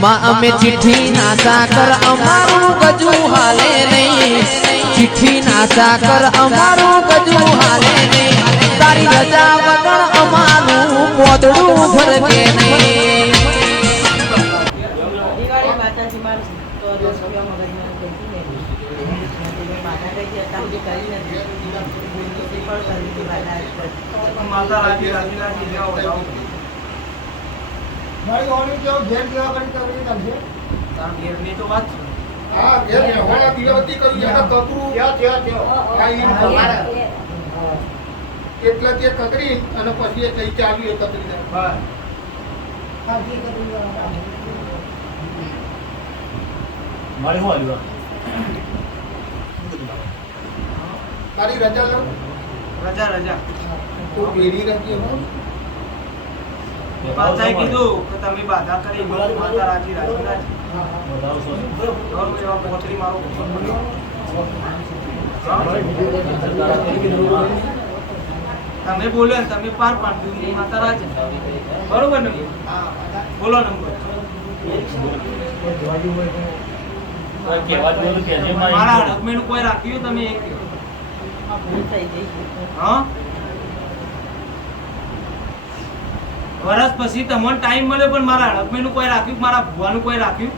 માં અમે ચિઠ્ઠી ના સાકર અમારું ગજુ હાલે નહીં ચિઠ્ઠી ના સાકર અમારું ગજુ હાલે નહીં તારી રજા વગર અમારું પોતડું ફરકે નહીં માતા રાજી રાજી રાજી જાઓ જાઓ મારી ઓલી જો ઘેર દેવા કરી કરવી ચાલશે તાર ઘેર ની તો વાત છે હા ઘેર ને હોળા દીવાતી કરી આ કકરું થયો આ ઈન તમારા એટલે તે કકરી અને પછી એ લઈ ચાલ્યું એ કકરી ને બસ હાજી કકરી મારી હું આવ્યું તારી રજા લો રજા રજા તું ભેરી રાખી હો પાછાએ કીધું કે તમે બાધા કરી માતા રાજી રાજી રાજી બતાવશો ઘર એવા પોતરી મારો તમે બોલ્યો ને તમે પાર પાડ્યું માતા રાજી બરોબર ને બોલો નંબર કહેવા જેવું કે જે મારા હડકમેનું કોઈ રાખ્યું તમે એક હા વર્ષ પછી તમને ટાઈમ મળ્યો પણ મારા હડકમેનું કોઈ રાખ્યું મારા ભુવાનું કોઈ રાખ્યું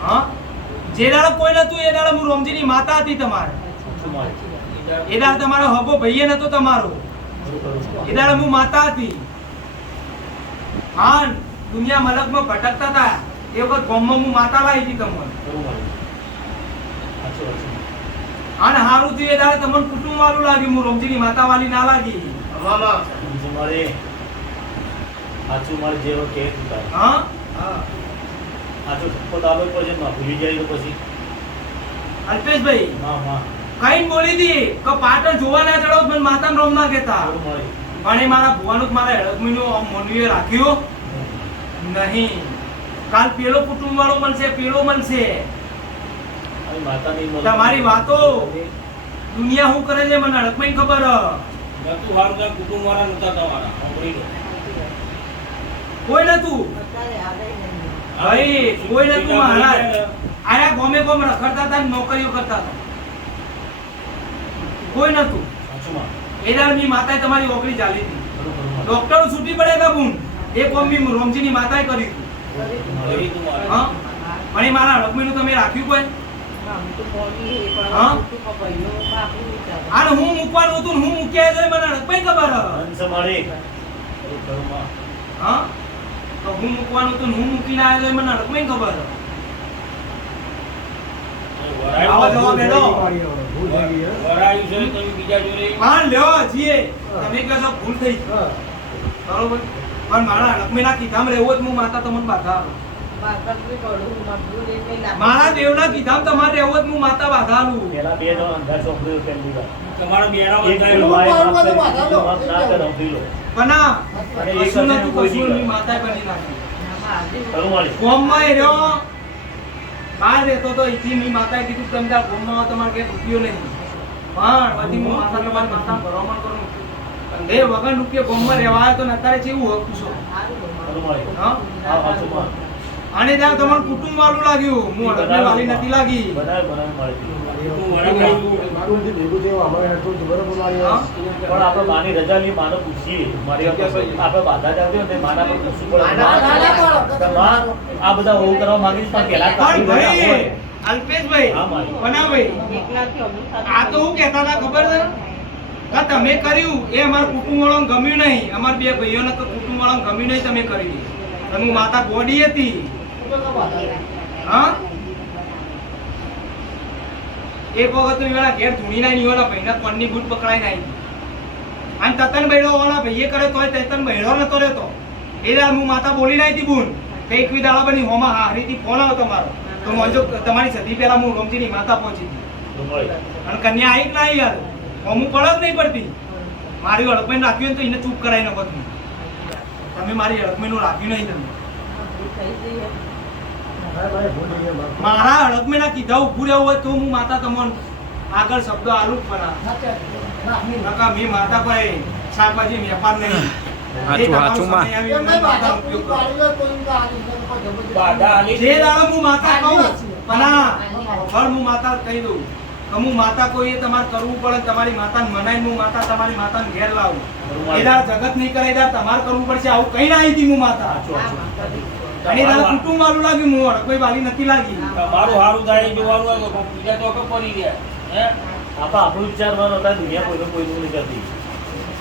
હા જે દાડો કોઈ નતું એ દાડો હું રોમજીની માતા હતી તમારે એ દાડો તમારો હગો ભાઈએ નતો તમારો એ દાડો હું માતા હતી હા દુનિયા મલકમાં ભટકતા હતા એ વખત ગામમાં હું માતા લાવી હતી તમને અને હારું થયું એ દાડે તમને કુટુંબ વાળું લાગ્યું હું રોમજીની માતા વાળી ના લાગી મારે સાચું મારે જેવો કે હા સાચું પોતાનો પછી માં ભૂલી જાય તો પછી અલ્પેશભાઈ માં કઈ બોલી દી કે પાટણ જોવા ના ચડો પણ માતાનો રોમ ના કહેતા મારી પણ એ મારા ભુવાનું મારા હડકમીનું મોનવીએ રાખ્યું નહીં કાલ પેલો કુટુંબ વાળો બનશે પેલો બનશે માતાની તમારી વાતો દુનિયા શું કરે છે મને હડકમી ખબર નતું હારું ના કુટુંબ વાળા નતા તમારા સાંભળી લો કોઈ નતું ભાઈ કોઈ નતું મહારાજ આયા ગોમે ગોમ રખડતા હતા નોકરીઓ કરતા હતા કોઈ નતું સાચું માં એદાની માતાએ તમારી ઓકરી ચાલી હતી ડોક્ટર છૂટી પડે કે બુન એ કોમી રોમજીની માતાએ કર્યું હા પણ એ મારા હડકમીનું તમે રાખ્યું કોઈ આને હું મૂકવાનું હતું હું મૂક્યા છે મને હડકમી ખબર અંશ મારે હા તો હું મૂકવાનું હતું હું મૂકીને આવ્યો છે મને હડકમી ખબર આવો જવાબ બેડો વરાયું છે તમે બીજા જોડે પણ લ્યો જીએ તમે કહો છો ભૂલ થઈ બરોબર પણ મારા હડકમીના કીધામ રહેવો જ હું માતા તમને બાધા મારા દેવના કીધામ તમારે રહેવો જ હું માતા બાધા આલું પેલા બે નો અંધાર ચોકડી પહેલી વાર તમારો બેરા બના કશું નતું કશું ની માતા બની નાખી ગોમમાં એ રહ્યો બહાર રહેતો તો ઈથી મી માતાએ કીધું તમે ત્યાં ગોમમાં તમારે કે રૂપિયો નહીં પણ બધી હું માતા તમારી માતા ભરવામાં કરું બે વગર રૂપિયો ગોમમાં રહેવા આવ્યો તો અત્યારે કેવું હોય પૂછો હા અને ત્યાં તમારું કુટુંબ વાળું લાગ્યું હું હડકમી વાળી નથી લાગી પણ આપણે માની રજા ની માનો પૂછીએ મારી આપણે બાધા ચાલતી હોય માના પર પૂછવું પડે આ બધા હોવું કરવા માંગી પણ પેલા પણ ભાઈ અલ્પેશભાઈ બનાભાઈ આ તો હું કહેતા હતા ખબર છે કે તમે કર્યું એ અમારા કુટુંબ વાળાને ગમ્યું નહીં અમારા બે ભાઈઓને તો કુટુંબ વાળાને ગમ્યું નહીં તમે કર્યું અને હું માતા ગોડી હતી હા એક વખત તો એના ઘેર ધૂણી નાઈ નીઓના ભાઈના પનની બૂટ પકડાઈ નાઈ અને તતન બૈડો વાળા ભાઈએ કર્યો તોય તતન બૈડો નતો રહેતો એ દાળ હું માતા બોલી નાઈ હતી બૂન કે એકવી દાડા બની હોમાં હારીથી ફોન આવ્યો તમારો તો મંજો તમારી સદી પહેલા હું રોમજીની માતા પહોંચી હતી અને કન્યા આવી કે ના યાર હોમું પડક નહીં પડતી મારી હડકમેન રાખ્યું તો એને ચૂપ કરાવી નખો તમે મારી હડકમેનું રાખ્યું નહીં તમે મારા હડકમેના કીધા ઉભું રહેવું હોય તો હું માતા તમને આગળ શબ્દો આલું જ પડા મી માતા ભાઈ શાકભાજી વેપાર નહીં એ તમારો સમય આવી એમને બાધા પૂરી પાડી હોય કોઈને તો આની અંદર કોઈ જબરજસ્તી બાધા આલી જે દાડો હું માતા કહું પણ હું માતા કહી દઉં કે હું માતા કોઈએ તમારે કરવું પડે તમારી માતાને મનાઈને હું માતા તમારી માતાને ઘેર લાવું એ દાડો જગત નહીં કરે એ દાડો તમારે કરવું પડશે આવું કઈ ના આવી હતી હું માતા અને એ દાડો કુટુંબ વાળું લાગ્યું મોર કોઈ વાલી નથી લાગી તમારું હારું થાય એ જોવાનું હોય, બીજા તો કઈ પડી ગયા હે આપણું વિચારવાનું હતા, દુનિયા કોઈનું નહીં કરતી.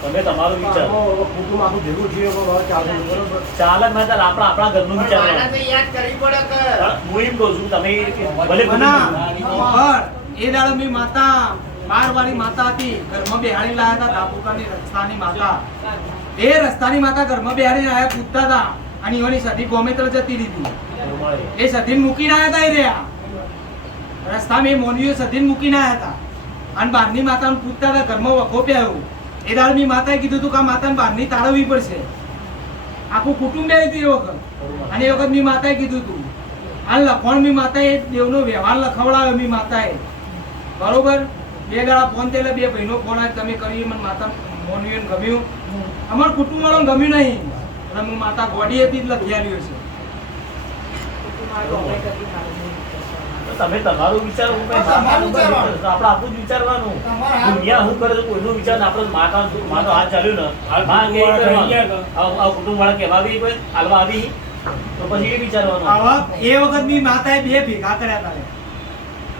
તમે તમારું વિચારો કુટુંબ આખું ભેગું છીએ ચાલે બરોબર ચાલે જ ના ચાલે, આપણા ઘરનું વિચારવાનું. માણસને યાદ કરવી પડે કે હું એમ કહું છું તમે ભલે મના પણ એ દાડો મેં માતા 12 વાળી માતા હતી ઘરમાં બેહાડી લાયા હતા ધાબુકાની રસ્તાની માતા એ રસ્તાની માતા ઘરમાં બેહાડીને આયા પૂછતા હતા અને એની સધી ગમે તરફ જતી રીતી એ સધીને મૂકીને આયા હતા એ રહ્યા રસ્તા મેં મોનવીઓ સધીને મૂકીને આયા હતા અને બહારની માતાને પૂછતા હતા ઘરમાં વખો પ્યાયો એ દાડો મેં માતાએ કીધું હતું કે આ માતાને બહારની તાળવવી પડશે આખું કુટુંબ આવ્યું હતું એ વખત અને એ વખત મેં માતાએ કીધું હતું આ લખણ મેં માતાએ દેવનો વ્યવહાર લખાવડાવ્યો મેં માતાએ બરોબર 2 દાડા ફોન થયેલા 2 ભાઈનો ફોન આવ્યો તમે કરી મને માતા મોનવીઓને ગમ્યું અમારું કુટુંબ વાળાને ગમ્યું નહીં અને હું માતા ગોડી હતી જ લખી આવ્યું છે તમે તમારું વિચારો, હું કઈ તમારું વિચારવાનું. આપણે આપણું જ વિચારવાનું. તમારે હારું. દુનિયા શું કરે છે કોઈનું વિચાર ને આપણે માનો હાથ ચાલ્યું ને માં કે આ કુટુંબ વાળા કહેવા આવી કોઈ હાલવા આવી તો પછી એ વિચારવાનું. આવા એ વખત મેં માતાએ 2 ભેગા કર્યા હતા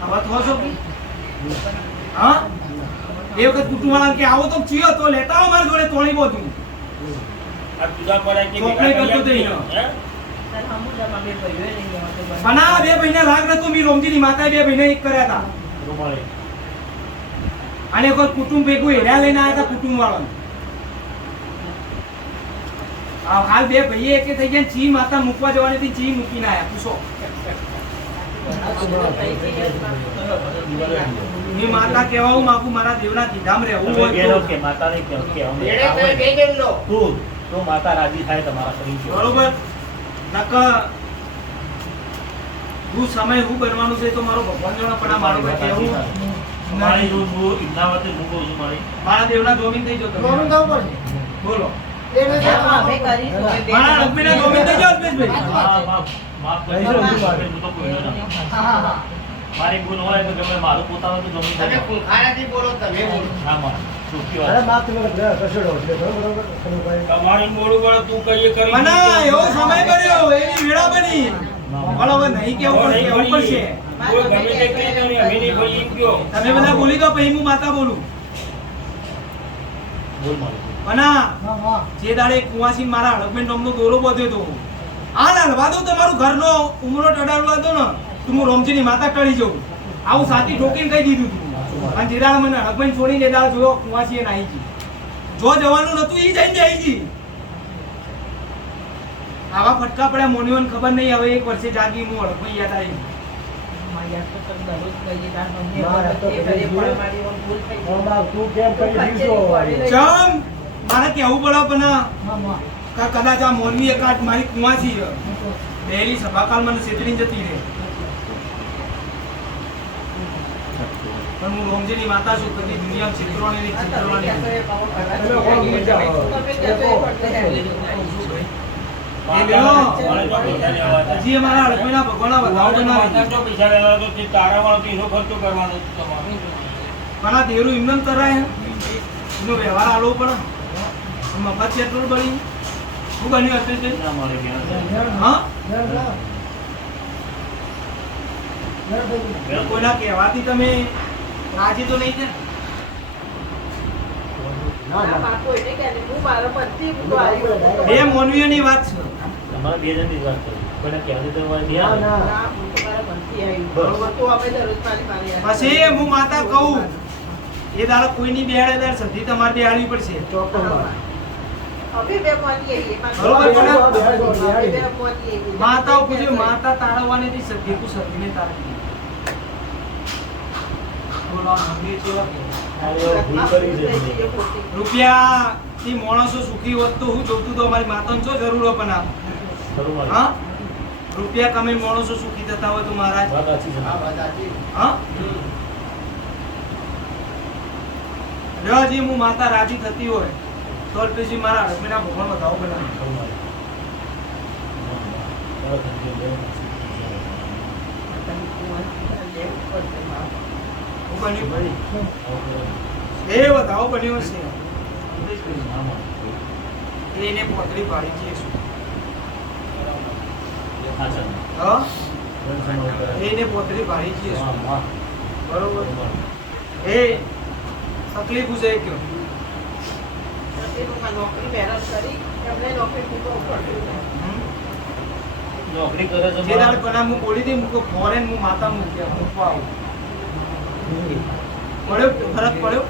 આવા તો છો હા એ વખત કુટુંબ વાળા કે આવો તો ચિયો તો લેતા આવો મારી જોડે તોડી બધું આ જુદા પડે કે ચોપડી કરતો તો ઈનો. હે? પણ આ 2 ભાઈને રાગ નતો મેં રોમજીની માતાએ 2 ભાઈને એક કર્યા હતા રૂમાલે. અને એક વખત કુટુંબ ભેગું હેર્યા લઈને આવ્યા હતા કુટુંબ વાળાને હાલ 2 ભાઈએ એકે થઈ ગયા ચી માતા મૂકવા જવાની હતી ચી મૂકીને આયા પૂછો મેં માતા કહેવા માંગુ મારા દેવના કીધામ રહેવું તમે હોય બેનો તો. કે માતાને કહેવાનું. એણે તો બે જણ લો તો માતા રાજી થાય તમારા શરીર બરોબર નકર હું સમય હું બનવાનું છે તો મારો ભગવાન જોડે પણ આ મારું કઈ કહેવું મારી જો હું ઇન્ના વખતે હું કહું છું મારી મારા દેવના જોમીન થઈ જતો ગોવિંદ થવું પડશે બોલો એને મારા રશ્મિના જોમીન થઈ જાઓ અલ્પેશભાઈ માફ કરજો. હું તો કોઈનો નથી. હા હા મારી ગુણ હોય તો ગમે મારું પોતાનું તો જમીન તમે કુંખારાથી બોલો તમે બોલો હા માં સુખી વાત. તમારી મોડું વળે તું કહીએ કરી મના એવો સમય બન્યો એવી વેળા બની પણ હવે નહીં કેવું પડશે કેવું પડશે કોઈ ગમે તે કહે તો નહીં, અમે નહીં બોલી એમ કયો. તમે બધા બોલી દો પછી હું માતા બોલું બોલ મારું. મના જે દાડે કુવાસી મારા હળકબેન નામનો દોરો બાંધ્યો તો આ હલવા દો તમારું ઘરનો ઉમરો ટડાડવા દો ને તો હું રોમજીની માતા ટળી જાઉં આવું સાથી ઠોકીને કહી દીધું તું અને જે દાડે મને હળકબેન છોડીને એ દાડે જોયો કુવાસી એ નાહી ગઈ જો જવાનું નતું ઈ જઈને આવી ગઈ આવા ફટકા પડ્યા મોનીઓને ખબર નહીં હવે 1 વર્ષે જાગી હું હળકબેન યાદ આવી ચમ મારે કેવું પડે પણ કદાચ આ મોનવી એકાદ મારી કુવાસી છે પહેલી સભાકાલ મને છેતરી જતી રહે પણ હું રોમજીની માતા છું કદી દુનિયામાં છેતરવાની નહીં, છેતરવાની નહીં. મારે તો પૈસા લેવા હતા. હજી અમારા હળકબેનના ભગવાનના વધાવો બનાવી મારે તો પૈસા લેવા તો તે તારા વાળો તો એનો ખર્ચો કરવાનો છે તમારે. પણ આ દેરું એમને એમ કરાય એનો વ્યવહાર આલવો પડે મફત પેટ્રોલ બળી શું બન્યું હશે તે ના મળે ક્યાં. હા કોઈના કહેવાથી તમે રાજી તો નહીં થાય બે મોનવીઓની વાત છે તમારે બે જણની જ વાત કરું. કોઈને કહેવાથી તો હોય નહીં. પછી હું માતા કહું એ દાડો કોઈની બેહાડે ત્યારે સધી તમારે બેહાડવી પડશે માતા પૂછ્યું માતા તાળવવાની હતી સધી તું સધીને તાળવી બોલો મમ્મી કેવા આ ભૂલ કરી છે. રૂપિયા થી માણસો સુખી હોત તો હું જોતું તો અમારી માતાને શું જરૂર હોય પણ ખરું મારે. હા રૂપિયા કમાઈ માણસો સુખી થતા હોય તો મહારાજ વાત સાચી છે. હા હજી હું માતા રાજી થતી હોય તો પછી મારા હસબન્ડના ભગવાન વધાવો બનાવી હું બન્યું એ વધાવો બન્યો છે એને પોતરી પાડી છે શું હા એને પોતરી પાડી છે શું બરોબર એ તકલીફ છે કયો નોકરી કરે છે જે દાડે પણ હું બોલી દઈ મૂકો ફોરેન હું માતા મૂક્યા મૂકવા આવું પડ્યો ફરક પડ્યો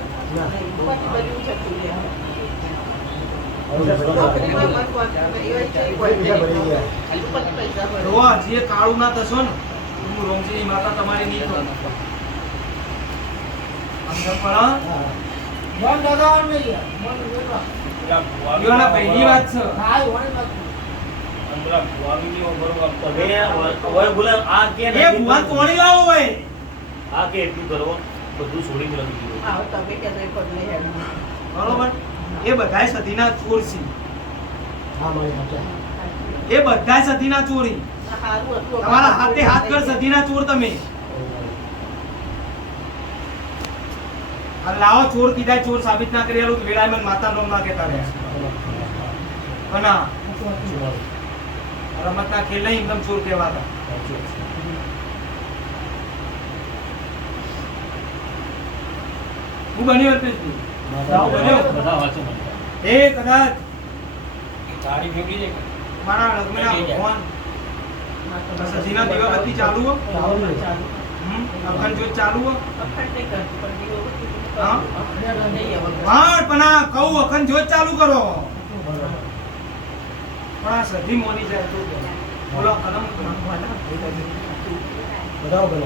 રોવા જે કાળું ના થશો ને હું રોમજીની માતા તમારી નહીં થો ભાઈની વાત છે એ ભુવા તોડી લાવો હોય આ કે એટલું કરો બધું છોડી મેળવી દીધું બરોબર એ બધાય સતીના ચોર છે એ બધાય સતીના ચોરી તમારા હાથે હાથ કર સતીના ચોર તમે આ લાવો ચોર કીધા ચોર સાબિત ના કરી આલું વેળાએ મને માતા નામ ના કહેતા રહ્યા પણ રમતના ખેલ નહીં એકદમ ચોર કહેવાતા હું બન્યો એ કદાચ મારા લગ્નના ભગવાન સજીના દીવાબત્તી ચાલુ હો અખંડ જ્યોત ચાલુ હો હા પણ આ કહું અખંડ જ્યોત ચાલુ કરો પણ આ સધી મોની જાય તો બોલો કલમ બરાબર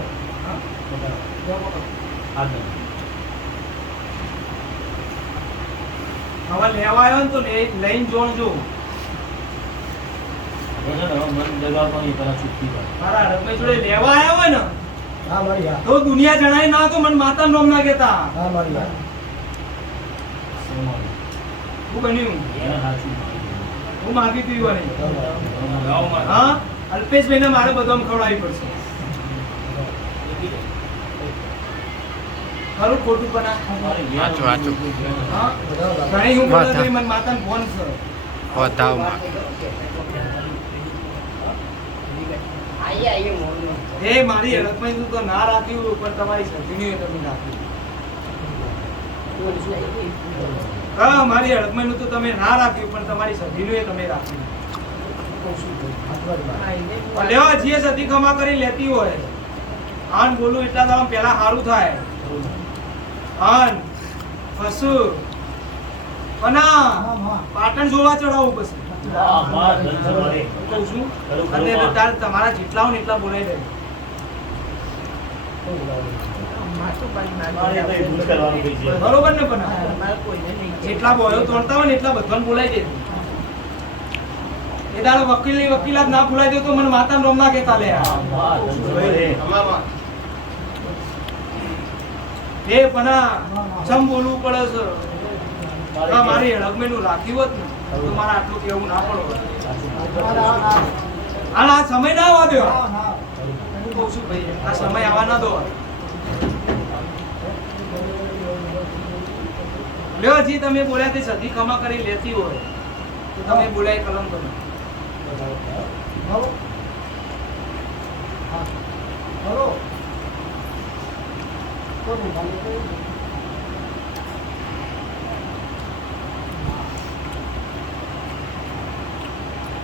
હવે લેવા આવ્યો ને તો લઈને જોણજો મારા હડકભાઈ જોડે લેવા આવ્યા હોય ને હા મારી હા તો દુનિયા જણાય ના તો મને માતા નામ ના કહેતા હા મારી હા શું બન્યું હું માગી પીવા નહીં હા અલ્પેશભાઈ ને મારે બધું ખવડાવી પડશે ખરું ખોટું પણ હા ઘણી હું બોલું મને માતાને ફોન છે એ મારી હડકમાં તો ના રાખ્યું પણ તમારી સતીની તમે રાખ્યું હા મારી હડકમાં તો તમે ના રાખ્યું પણ તમારી સતીનું તમે રાખ્યું લેવા જે સતી કમા કરી લેતી હોય આન બોલું એટલા દાડા પેલા સારું થાય આન પશુ પાટણ જોવા ચડાવવું પછી કહું છું અને તમારા જેટલા હોય ને એટલા બોલાઈ દે બરોબર ને પણ જેટલા બોયો તોડતા હોય ને એટલા બધાને બોલાઈ દે એ દાડો વકીલની વકીલાત ના બોલાઈ દે તો મને માતા રોમ ના કહેતા લે એ પણ ચમ બોલવું પડે છે મારી હડકમેનું રાખ્યું હોત ને તો મારે આટલું કેવું ના પડે આ સમય ના આવવા દો હું કહું છું ભાઈ આ સમય આવવા ના દો લ્યો જી તમે બોલ્યા તે સદી કમા કરી લેતી હોય તો તમે બોલાય કલમ કરો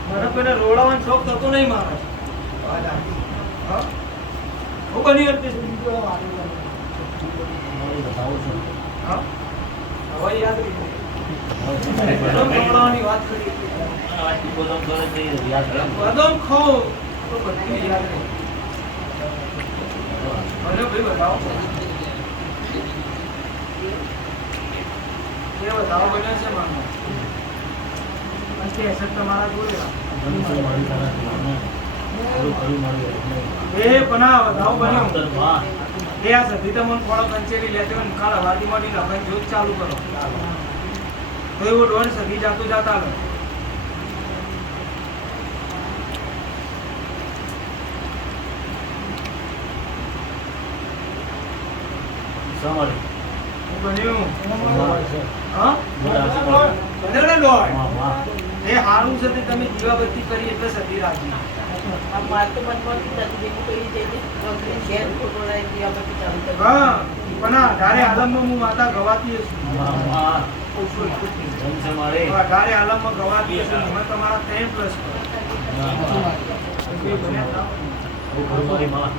મારા પેલા રોડાવાનો શોખ થતો નહીં મારે હું બની હા હવે યાદ રહી રોડાવાની વાત કરી બદામ ખાઓ તો બધું યાદ રહે મને ભાઈ બતાવો એ બતાવો બન્યા છે મામા અંતે તમારા જોડે એ બના બતાવો બન્યો એ આ સધી તમને થોડો કંચેરી લેતે હોય કાલ હવાથી મળી લખન જોત ચાલુ કરો તો એવો ડોન સધી જાતો જાતા લો સમારે શું બન્યું સમારે છે હા બરાબર બનેલો ડોન વાહ વાહ એ હારું છે તે તમે દીવાબત્તી કરી એટલે સધી રાજી હા પણ આ ધારે આલમમાં હું માતા ગવાતી છું વાહ વાહ ધન સમારે ધારે આલમમાં ગવાતી છું તમે તમારા 10 પ્લસ મારી માં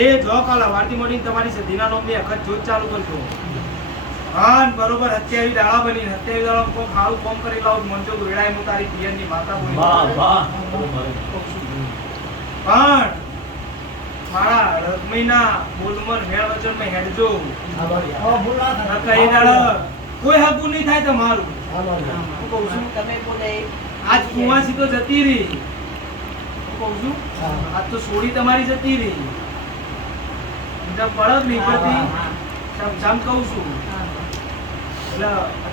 એ જો કાલા વારતી મોડી તમારી સધીના નોમની અખત જોત ચાલુ કરજો હા ને બરોબર 27 દાડા બની 27 દાડા કો ખાવું કોમ કરી લાવ મંજો વેડાય હું તારી પિયરની માતા બોલી વાહ વાહ મારે પણ મારા રજમીના બોલમર મેળ વચનમાં હેડજો કઈ દાડા કોઈ હકુ નહીં થાય તમારું હું કહું છું આજ કુવાસી તો જતી રહી હું કહું છું આજ તો સોડી તમારી જતી રહી એટલે પડક નહીં પડતી સમ કહું છું એટલે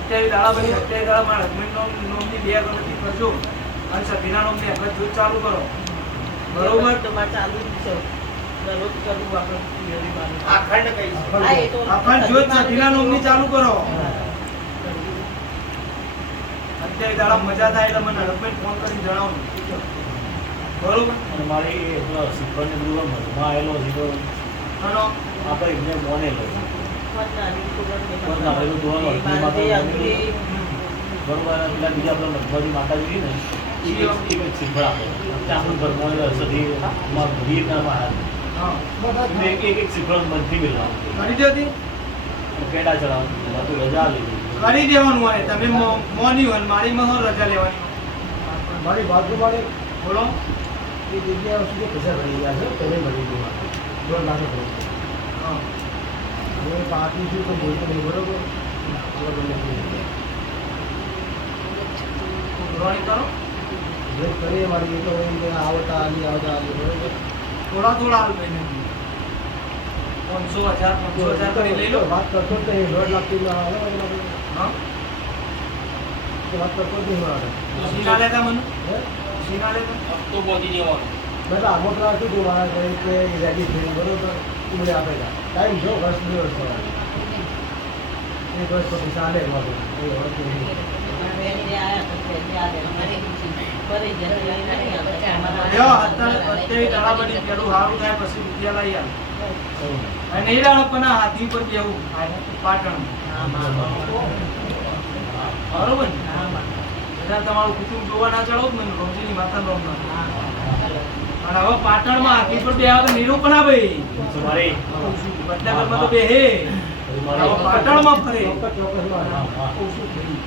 27 દાડા બની 27 દાડા મારા રજમીનો નોમની બે ગણતરી કરજો અને સભીના નોમની અગર જોત ચાલુ કરો બરોબર અખંડ જ્યોત સધીના નોમની ચાલુ કરો 27 દાડા મજા થાય એટલે મને હસબન્ડ ફોન કરીને જણાવો બરોબર અને મારી શીખવાની ગુરુ મધમાં આવેલો છે તો હલો આપણે એમને મોને લો આવેલું જોવાનું બરોબર પેલા બીજા આપણે મધમારી માતાજી ને એક શીખવા આપે આપણું ઘર મોને સદી માં ભરી ના મહારાજ હા એક શીખવા મનથી મિલવા કરી દેતી કેડા ચડાવવાનું તો રજા લીધી કરી દેવાનું હોય તમે મોની હોય મારી માં રજા લેવાની મારી વાત પ્રમાણે બોલો એ જગ્યાએ સુધી પૈસા ભરી ગયા છે તેને ભરી દેવા 2 લાખ ભરી હા હવે પાર્ટી શું તો બોલતો નહીં બરોબર રોણી કરો જે કરીએ મારી એ તો આવતા આલી બરોબર થોડા થોડા હાલ મહિને 500,000 કરી લઈ લો વાત કરતો જ નહીં 1.5 લાખ થી આવે હા વાત કરતો જ નહીં મારે સીના લેતા મને હે સીના લેતા મેં તો આગળ રાખી હતું મારા ઘરે કે રેડી થઈ બરોબર ઉમરે આપેલા ટાઈમ જો વર્ષ 2 વર્ષ થયા એક વર્ષ પછી ચાલે મારું એ વર્ષ લ્યો અત્યારે દાડા બની પેલું હારું થાય પછી રૂપિયા લઈ આવ અને નહીં દાડા પણ આ હાથી પર બેવું પાટણ બરોબર ને એટલે તમારું કુટુંબ જોવા ના ચડો મને રોમજીની માતા રોમ ના અને હવે પાટણમાં હાથી પર બે આવે નિરૂપણ આવે તમારી બદલાગરમાં તો બે હે હવે પાટણમાં ફરે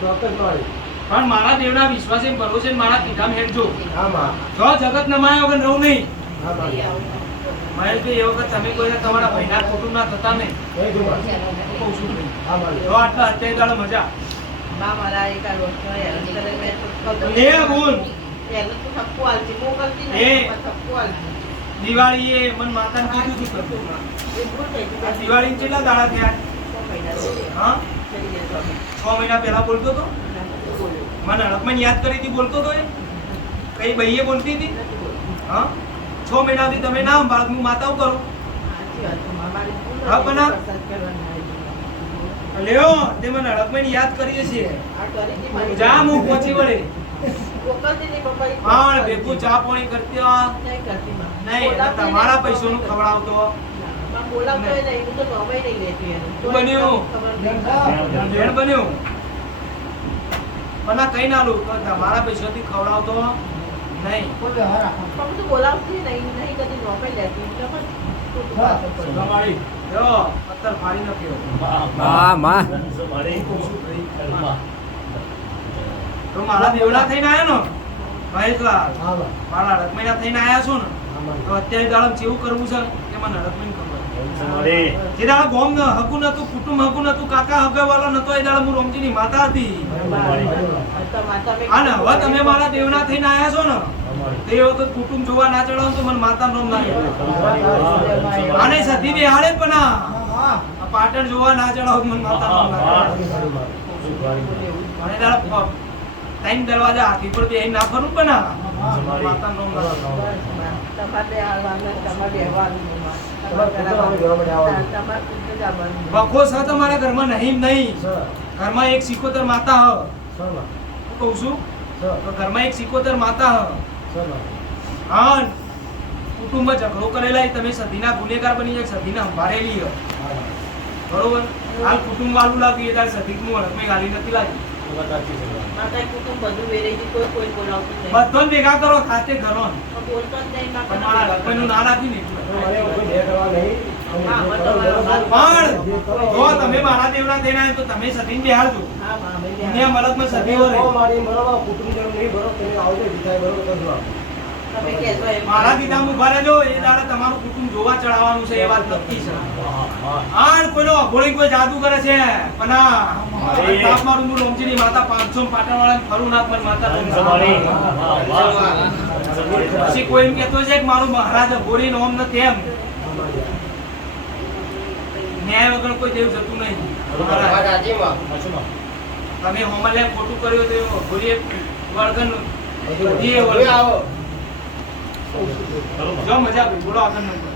ચોક્કસ મારી પણ મારા દેવના વિશ્વાસે ભરોસે મારા કીધામ હેડજો આમાં જો જગત નમાયા વગર રહું નહીં આમાં મહેશભાઈ એ વખત તમે કોઈ તમારા ભાઈના કુટુંબના થતા નહીં નહીં જુમા કહું છું ભાઈ. આમાં જો આટલા અત્યારે દાડો મજા લે બોલ દિવાળી એ મન માતાને કીધું તું કરતું. આ દિવાળી કેટલા દાડા થયા હા 6 મહિના પહેલા બોલતો તો મને હડકમાં યાદ કરી હતી બોલતો તો એ કઈ ભાઈએ બોલતી હતી હા 6 મહિનાથી તમે ના બાળક હું માતાઓ કરો હા પણ લ્યો તે મને હડકમાં યાદ કરીએ છીએ જા હું પહોંચી વળે હા ભેગું ચા પાણી કરતી હો. નહીં એટલે તમારા પૈસાનું ખવડાવતો શું બન્યું ભેળ બન્યું પણ આ કઈ ના લું તો તમારા પૈસાથી ખવડાવતો નહીં તમારી જો પત્તર ફાડી નાખ્યો તો મારા દેવડા થઈને આયા ને મહેશલાલ આમાં મારા હડકમૈયા થઈને આયા છો ને આમાં તો અત્યારે દાડમ કેવું કરવું છે કે મને હડકમૈન ખબર તમારે જે દાડા ગોમ હકું નતું કુટુંબ હકું નતું કાકા હગાવાલો નતો એ દાડા હું રોમજીની માતા હતી અને હવે તમે મારા દેવના થઈને આયા છો ને તે વખત કુટુંબ જોવા ના ચડાવો તો મને માતા નામ ના લેવું. આને સધી બે હાડે પણ આ પાટણ જોવા ના ચડાવો તો મને માતા નામ ના લેવું. મને તારા ત્રણ દરવાજા હાથી પર બેહીને ના ફરવું પણ ના. માતાનું નામ ના. વખો છે તમારા ઘરમાં નહીં નહીં ઘરમાં એક સિકોતર માતા હ હું કહું છું તો ઘરમાં એક સિકોતર માતા હ હા કુટુંબ ઝઘડો કરેલા એ તમે સતીના ગુનેગાર બની જાય સતીને સંભાળેલી હ બરોબર હાલ કુટુંબ વાળું લાગ્યું એ તારે સતીકનું હડકમે ગાલી નથી લાગી બધો ભેગા કરો ખાતે ઘરો તમારા હસબન્ડનું ના રાખી ને પણ જો તમે મારા દેવના દેના તો તમે સતીને બેહાડજો દુનિયા મલકમાં સતીઓ રહે મારા દીધા ઉભા રહેજો એ દાડે તમારું કુટુંબ જોવા ચડાવવાનું છે એ વાત નક્કી છે આણ કોઈનો અઘોળી કોઈ જાદુ કરે છે પણ તાપ મારું હું રોમજીની માતા 500 પાટણવાળાને ફરું ના પણ માતા પછી કોઈ એમ કહેતો છે કે મારું મહારાજ અઘોળી નોમ ન તેમ ન્યાય વગર કોઈ દેવ જતું નહીં તમે હોમલે ખોટું કર્યું તો અઘોરીએ વળગન બધી વળગન જો મજા આવી બોલો આગળ નંબર